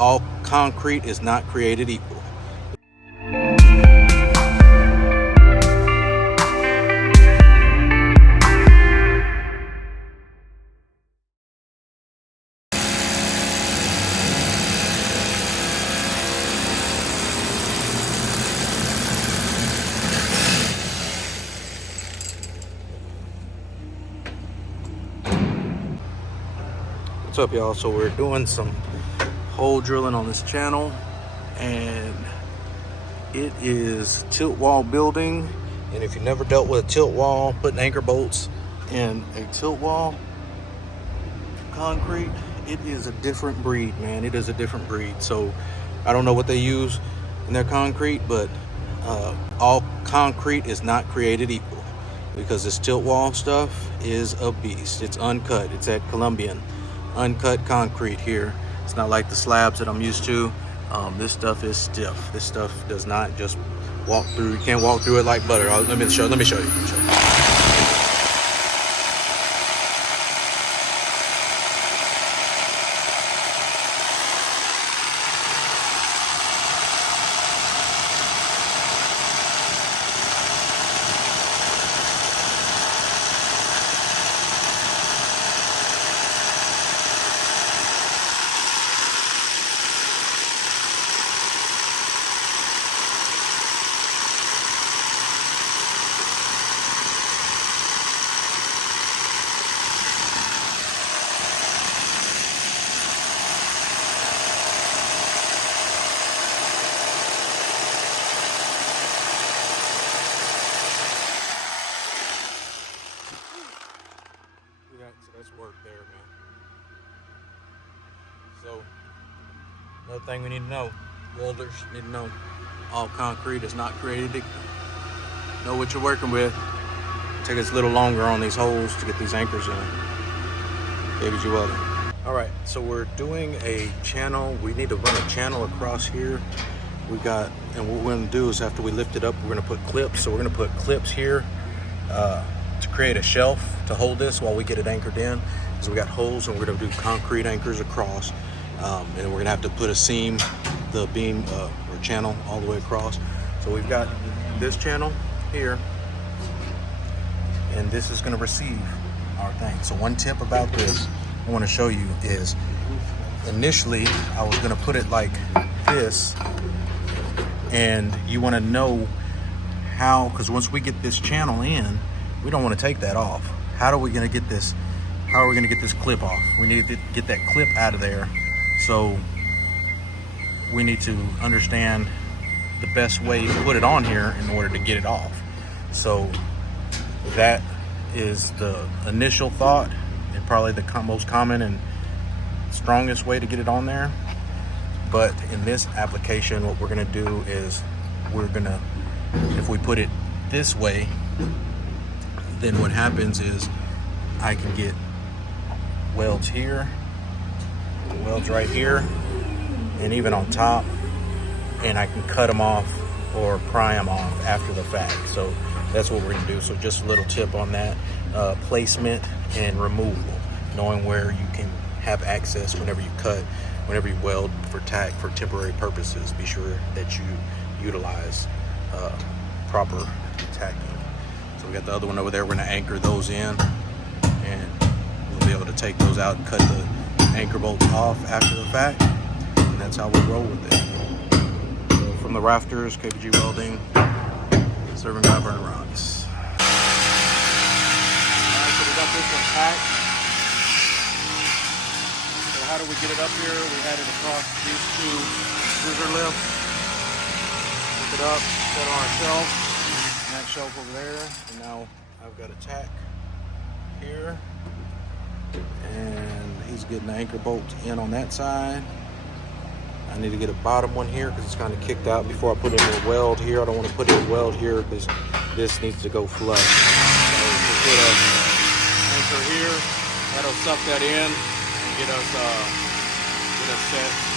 all concrete is not created equal. What's up, y'all? So we're doing some hole drilling on this channel, and it is tilt wall building. And if you never dealt with a tilt wall, putting anchor bolts in a tilt wall concrete, it is a different breed, man. It is a different breed. So I don't know what they use in their concrete, but all concrete is not created equal, because this tilt wall stuff is a beast. It's uncut. It's at Colombian uncut concrete here. It's not like the slabs that I'm used to. This stuff is stiff. This stuff does not just walk through. You can't walk through it like butter. Let me show you. So that's work there, man. So another thing we need to know, welders need to know, all concrete is not created equal. Know what you're working with. Take us a little longer on these holes to get these anchors in. KBG Welding. All right, so we're doing a channel. We need to run a channel across here. And what we're gonna do is, after we lift it up, we're gonna put clips. So we're gonna put clips here to create a shelf to hold this while we get it anchored in. So we got holes, and we're gonna do concrete anchors across. And then we're gonna have to put a seam, the beam or channel all the way across. So we've got this channel here, and this is gonna receive our thing. So one tip about this I wanna show you is, initially I was gonna put it like this, and you wanna know how, because once we get this channel in, we don't want to take that off. How are we going to get this clip off? We need to get that clip out of there. So we need to understand the best way to put it on here in order to get it off. So that is the initial thought, and probably the most common and strongest way to get it on there. But in this application, what we're going to do is if we put it this way, then what happens is I can get welds here, welds right here, and even on top, and I can cut them off or pry them off after the fact. So that's what we're gonna do. So just a little tip on that, placement and removal, knowing where you can have access whenever you cut, whenever you weld for tack for temporary purposes. Be sure that you utilize proper tacking. So we got the other one over there. We're gonna anchor those in, and we'll be able to take those out and cut the anchor bolts off after the fact. And that's how we'll roll with it. So from the rafters, KBG Welding, serving hot burner rocks. Alright, so we got this one packed. So how do we get it up here? We had it across these two scissor lifts. Lift it up, set on our shelf. That shelf over there, and now I've got a tack here, and he's getting the anchor bolts in on that side. I need to get a bottom one here because it's kind of kicked out before I put in a weld here. I don't want to put in a weld here because this needs to go flush. So we'll put an anchor here, that'll suck that in and get us set